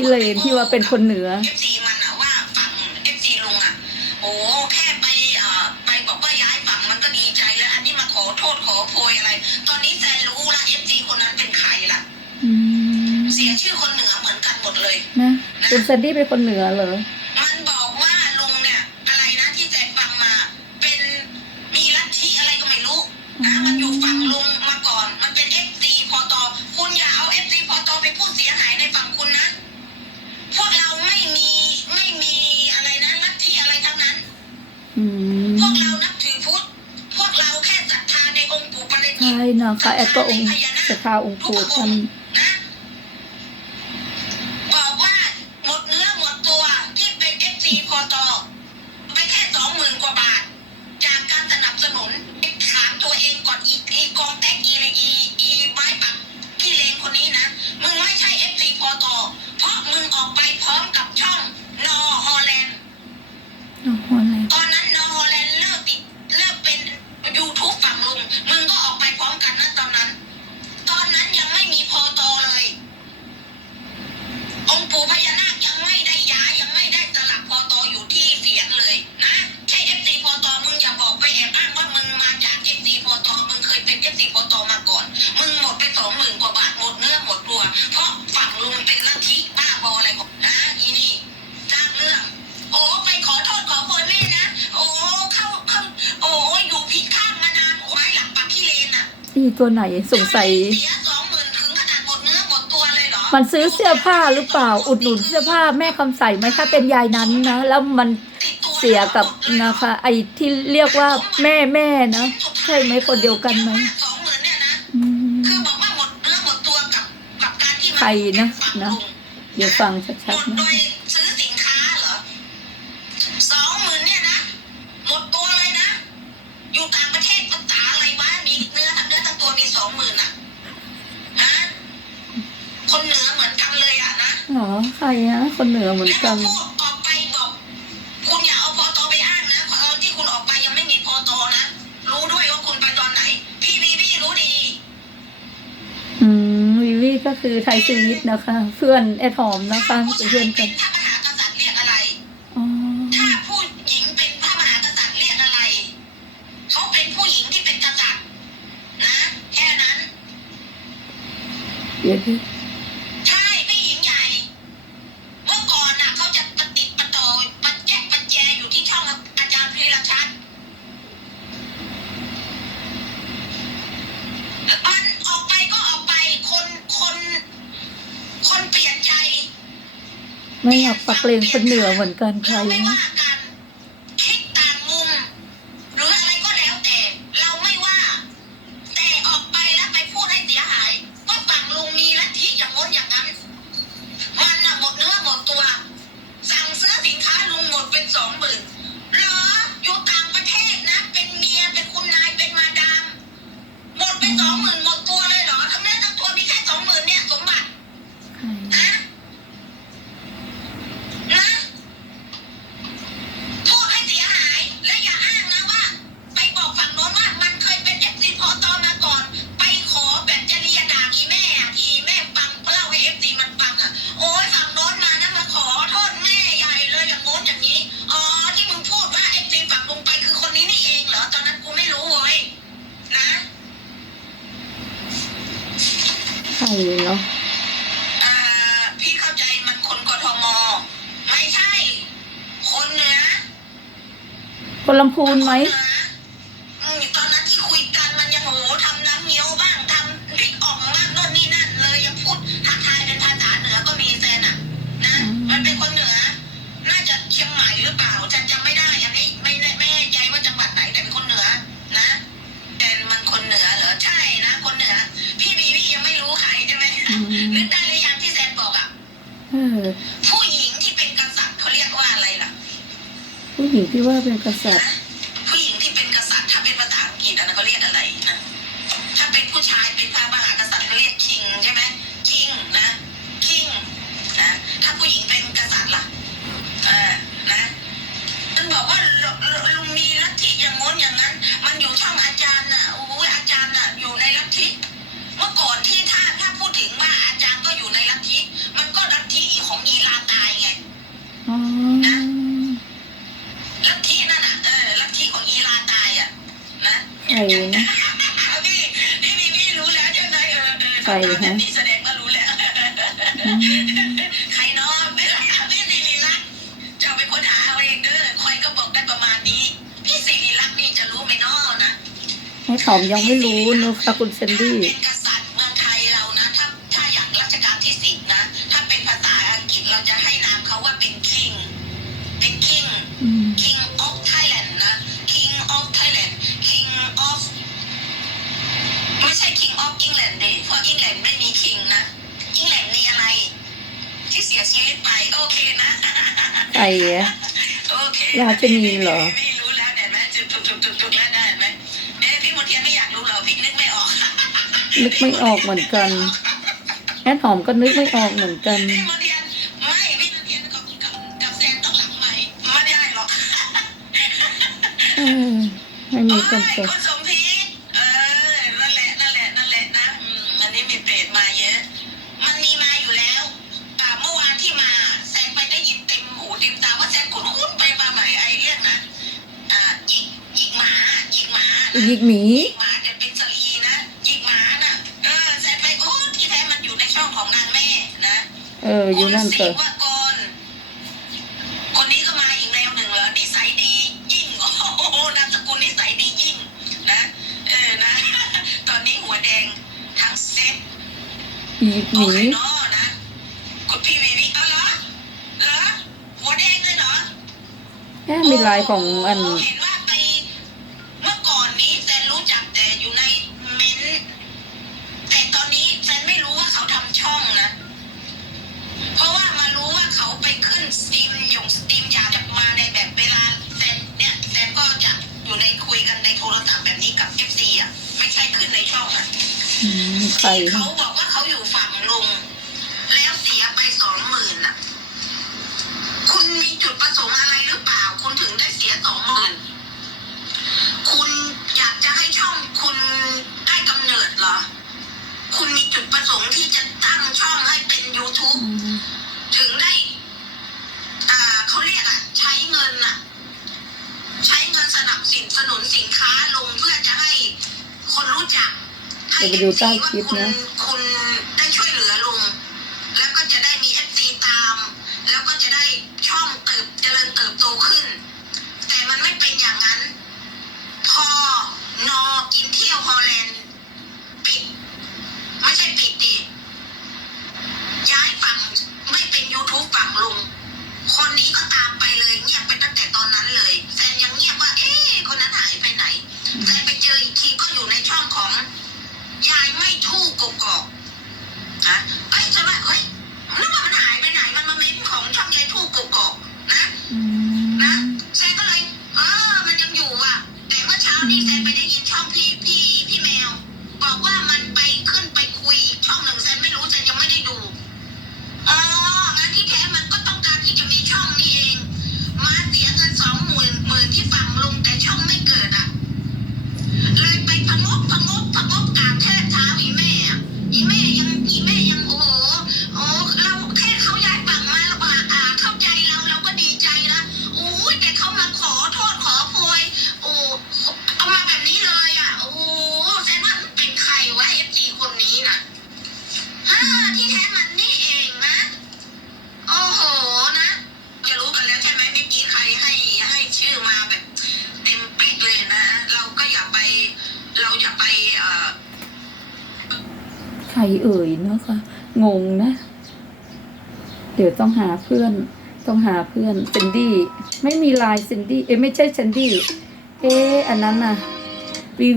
พี่เลนที่ว่าเป็นคนเหนือ FC มันอะว่าฝั่ง FC ลุงอะโอ้แค่ไปบอกว่าย้ายฝั่งมันก็ดีใจแล้วอันนี้มาขอโทษขอโพยอะไรตอนนี้แซนรู้ละ FC คนนั้นเป็นใครล่ะเสียชื่อคนเหนือเหมือนกันหมดเลยนะคุณแซนดี้เป็นคนเหนือเหรอมันบอกว่าลุงเนี่ยอะไรนะที่แจกฟังมาเป็นมีลัทธิอะไรก็ไม่รู้นะมันอยู่ฝั่งลุงมาก่อนมันเป็น FC พตคุณอย่าเอา FC พตไปพูดเสียหายในฝั่งคุณนะพวกเราไม่มีอะไรนะลัทธิอะไรทั้งนั้นพวกเรานับถือพุทธพวกเราแค่ศรัทธาในองค์ปู่ปาริจิตใช่นะคะแอดก็องค์ศรัทธาองค์ปู่ท่านนะบอกว่าหมดเนื้อหมดตัวที่เป็น FC พตไปแค่20,000 กว่าบาทจากการสนับสนุนถามตัวเองก่อนอีกองแท็กอีไม้ปักที่เลงคนนี้นะมึงไม่ใช่ FC พตเพราะมึงออกไปพร้อมกับช่องนอฮอลแลนด์ตอนนั้นนอฮอลแลนด์เลิกเป็น YouTube ฝั่งลุงมึงก็ออกไปพร้อมกันนะตอนนั้นยังไม่มีพตเลยองค์ปู่พญานาคยังไม่ได้ย้ายยังไม่ได้สลักพตอยู่ที่เสียงเลยนะใช่ FC พตมึงอย่าบอกไปแอบอ้างว่ามึงมาจาก FC พตมึงเคยเป็น FC พตมาก่อนมึงหมดไป20,000 กว่าบาทหมดเนื้อหมดตัวเพราะฝั่งลุงเป็นลัทธิบ้าบออะไรของนะอีนี่สร้างเรื่องโอ้ไปขอโทษขอโพยแม่นะโอ้เข้าโอ้อยู่ผิดข้างมานานโอ้ไม้หลังปักขี้เลนอ่ะอีตัวไหนสงสัยเสีย20,000ถึงขนาดหมดเนื้อหมดตัวเลยเหรอมันซื้อเสื้อผ้าหรือเปล่าอุดหนุนเสื้อผ้าแม่คำใสไหมถ้าเป็นยายนั้นนะแล้วมันเสียกับนะคะไอ้ที่เรียกว่าแม่นะใช่ไหมคนเดียวกันไหม20,000เนี่ยนะคือบอกว่าหมดเนื้อหมดตัวกับการที่ใครนะเดี๋ยวฟังชัดๆนะโดยซื้อสินค้าเหรอ20,000เนี่ยนะหมดตัวเลยนะอยู่ต่างประเทศภาษาอะไรวะมีเนื้อทั้งตัวมี20,000อ่ะฮะคนเหนือเหมือนกันเลยอ่ะนะอ๋อใครนะคนเหนือเหมือนกันแล้วพูดออกไปบอกคุณอย่าเอาพตไปอ้างนะตอนที่คุณออกไปยังไม่มีพตนะรู้ด้วยว่าคุณไปตอนไหนพี่วีวี่รู้ดีวิวี่ก็คือไทยชีวิตนะคะเพื่อนแอดหอมนะคะเป็นเพื่อนกันถ้าพระมหากษัตริย์เรียกอะไรถ้าผู้หญิงเป็นพระมหากษัตริย์เรียกอะไรเขาเป็นผู้หญิงที่เป็นกษัตริย์นะแค่นั้นเดี๋ยวใช่พี่หญิงใหญ่เมื่อก่อนน่ะเขาจะประติดประต่อประแจอยู่ที่ช่องอาจารย์พีรชัดมันออกไปก็ออกไปคนเปลี่ยนใจไม่อยากปักเลงคนเหนือเหมือนกันใครนะคิดต่างมุมหรืออะไรก็แล้วแต่เราไม่ว่าแต่ออกไปแล้วไปพูดให้เสียหายว่าฝั่งลุงมีลัทธิอย่างโน้นอย่างนั้นมันน่ะหมดเนื้อหมดตัวสั่งซื้อสินค้าลุงหมดเป็น20,000เหรออยู่ต่างประเทศนะเป็นเมียเป็นคุณนายเป็นมาดามหมดไป20,000หมดตัวเลยเหรอทั้งนั้นทั้งตัวมีแค่20,000เนี่ยสมบัตินะพูดให้เสียหายและอย่าอ้างนะว่าไปบอกฝั่งโน้นว่ามันเคยเป็น FC พตมาก่อนไปขอแบบจะเลียด่าอีแม่ที่แม่ฟังเล่าให้ FC มันฟังอ่ะโอ้ยฝั่งโน้นมานะมาขอโทษแม่ใหญ่เลยอย่างโน้นอย่างนี้อ๋อที่มึงพูดว่า FC ฝั่งลุงไปคือคนนี้นี่เองเหรอตอนนั้นกูไม่รู้เว้ยนะใช่เนาะพี่เข้าใจมันคนกทมไม่ใช่คนเหนือคนลำพูนไหมตอนนั้นที่คุยกันมันยังโหทำน้ำเงี้ยวบ้างทำพริกอ่องบ้างโน่นนี่นั่นเลยยังพูดทักทายเป็นภาษาเหนือก็มีแซนอ่ะนะมันเป็นคนเหนือน่าจะเชียงใหม่หรือเปล่าฉันจำไม่ได้อันนี้ไม่แน่ใจว่าจังหวัดไหนแต่เป็นคนเหนือนะแต่มันคนเหนือเหรอใช่นะคนเหนือพี่บีวี่ยังไม่รู้ใครใช่ไหมนึกได้หรือยังที่แซนบอกอ่ะผู้หญิงที่เป็นกษัตริย์เขาเรียกว่าอะไรล่ะผู้หญิงที่ว่าเป็นกษัตริย์ผู้หญิงที่เป็นกษัตริย์ถ้าเป็นภาษาอังกฤษอันนั้นเขาเรียกอะไรนะถ้าเป็นผู้ชายเป็นพระมหากษัตริย์เขาเรียกคิงใช่ไหมคิงนะคิงนะถ้าผู้หญิงเป็นกษัตริย์ล่ะนะมันบอกว่าลุงมีลัทธิอย่างโน้นอย่างนั้นมันอยู่ช่องอาจารย์น่ะโอ้ยอาจารย์น่ะอยู่ในลัทธิเมื่อก่อนที่ถ้าพูดถึงว่าอาจารย์ก็อยู่ในลัทธิมันก็ลัทธิของอี รนะ พี่รู้แล้วใช่ไหมใครฮะ นี่แสดงว่ารู้แล้ว อืม ใครเนาะพี่สิริลักษณ์เจ้าเป็นคนหาเอาเองเด้อคอยก็บอกได้ประมาณนี้พี่สิริลักษณ์นี่จะรู้ไหมเนาะนะ แม่หอมยังไม่รู้นะคะคุณเซนดี้ ถ้าเป็นกษัตริย์เมืองไทยเรานะถ้าอย่างรัชกาลที่10นะถ้าเป็นภาษาอังกฤษเราจะให้นามเขาว่าเป็น king เป็น king อืม king of Thailand นะ king of Thailand king of ไม่ใช่ king of England ดิเพราะ England ไม่มี king นะ England มีอะไร ที่เสียชีวิตไปโอเคนะ ใครอะ โอเค ราชนีเหรอ ไม่รู้แล้วเห็นไหมจุกแล้วได้ไหมพี่มนเทียนไม่อยากรู้เหรอพี่นึกไม่ออก นึกไม่ออกเหมือนกันแม่หอมก็นึกไม่ออกเหมือนกัน พี่มนเทียนไม่พี่มนเทียนกับแซนต้องหลังใหม่ไม่ได้หรอก เออไม่มีคน โอ้ ต ย ก คุณสมพีนั่นแหละนะอันนี้มีเปรตมาเยอะ มันมีมาอยู่แล้วเมื่อวานที่มาแซนไปได้ยินเต็มหูเต็มตาว่าแซนคุ้นไปมาใหม่ไอเรื่องนะยิงหมานะ ยิกหมี ยิงหมาแต่เป็นสลีนะยิงหมาน่ะแซนไปโอ้ที่แท้มันอยู่ในช่องของนางแม่นะ อยู่นั่น คุณ เถ ศิ อะ วกรคนนี้ก็มาอีกแนวหนึ่งเหรอนิสัยดียิ่งโอ้โหนามสกุลนิสัยดียิ่งนะนะ ตอนนี้หัวแดงทั้งเซ็ต ยิกห โอ มี เคเนาะนะคุณพี่วีวีเอาเหรอหัวแดงเลยเหรอ มีลายของอัน เห็นว่าไปเมื่อก่อนนี้แซนรู้จักแต่อยู่ในเม้นท์แต่ตอนนี้แซนไม่รู้ว่าเขาทำช่องนะ เพราะว่ามารู้ว่าเขาไปขึ้นสตรีมอยากจะมาในแบบเวลาแซนก็จะอยู่ในคุยกันในโทรศัพท์แบบนี้กับ FC อ่ะไม่ใช่ขึ้นในช่องอ่ะ ใคร เขาบอกว่าเขาอยู่ฝั่งลุงแล้วเสียไป20,000อ่ะคุณมีจุดประสงค์อะไรหรือเปล่าคุณถึงได้เสีย20,000คุณอยากจะให้ช่องคุณได้กำเนิดเหรอคุณมีจุดประสงค์ที่จะตั้งช่องให้เป็น YouTube ถึงได้เขาเรียกใช้เงินสนับสนุนสินค้าลงเพื่อจะให้คนรู้จักให้ เดี๋ยวไปดูใต้คลิปนะ คุณได้ช่วยเหลือลุงแล้วก็จะได้มี FC ตาม แล้วก็จะได้ช่องเจริญเติบโตขึ้น แต่มันไม่เป็นอย่างนั้น พอนอกินเที่ยวฮอลแลนด์ปิดไม่ใช่ปิดดิย้ายฝั่งไม่เป็น YouTube ฝั่งลุงคนนี้ก็ตามไปเลยเงียบไปตั้งแต่ตอนนั้นเลยแซนยังเงียบว่าคนนั้นหายไปไหนแซนไปเจออีกทีก็อยู่ในช่องของยายไม่ทู่กกอกนะจะว่านึกว่ามันหายไปไหนมันมาเม้นของช่องยายทู่กกอกนะแซนก็เลยมันยังอยู่อ่ะแต่เมื่อเช้านี้แซนไปได้ยินช่องพี่แมวบอกว่ามันไปขึ้นไปคุยอีกช่องหนึ่งแซนไม่รู้แซนยังไม่ได้ดูงั้นที่แท้มันก็ต้องการที่จะมีช่องนี่เองมาเสียเงิน20,000ที่ฝั่งลุงแต่ช่องไม่เกิดอ่ะเลยไปพะงบกราบแทบเท้าอีแม่ยังโอ้เราแค่เขาย้ายฝั่งมาเราเข้าใจเราก็ดีใจนะแต่เขามาขอโทษขอโพยเอามาแบบนี้เลยอ่ะแสดงว่ามันเป็นใครวะ FG คนนี้น่ะที่แท้มันนี่เองนะโอ้โหนะจะรู้กันแล้วใช่ไหมเมื่อกี้ใครให้ชื่อมาแบบเต็มเป๊ะเลยนะเราอย่าไปใครเอ่ยเนาะค่ะงงนะ เดี๋ยวต้องหาเพื่อนเซนดี้ไม่มีลายเซนดี้ไม่ใช่เซนดี้อันนั้นน่ะวี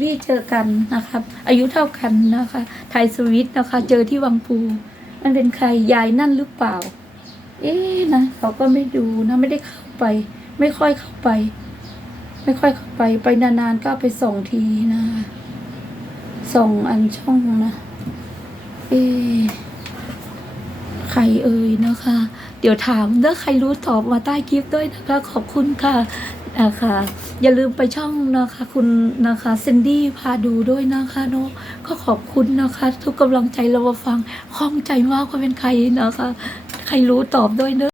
วีเจอกันนะครับอายุเท่ากันนะคะไทยสวิตนะคะ เจอที่วังปูมันเป็นใครยายนั่นหรือเปล่านะเขาก็ไม่ดูนะไม่ได้เข้าไปไม่ค่อยเข้าไปไปนานๆก็ไปส่งทีนะส่งอันช่องนะใครเอ่ยนะคะ เดี๋ยวถามถ้าใครรู้ตอบมาใต้คลิปด้วยนะคะขอบคุณค่ะนะคะอย่าลืมไปช่องนะคะคุณนะคะเซนดี้พาดูด้วยนะคะเนาะก็ขอบคุณนะคะทุกกำลังใจเรามาฟังข้องใจมากว่าเป็นใครนะคะใครรู้ตอบด้วยเนอะ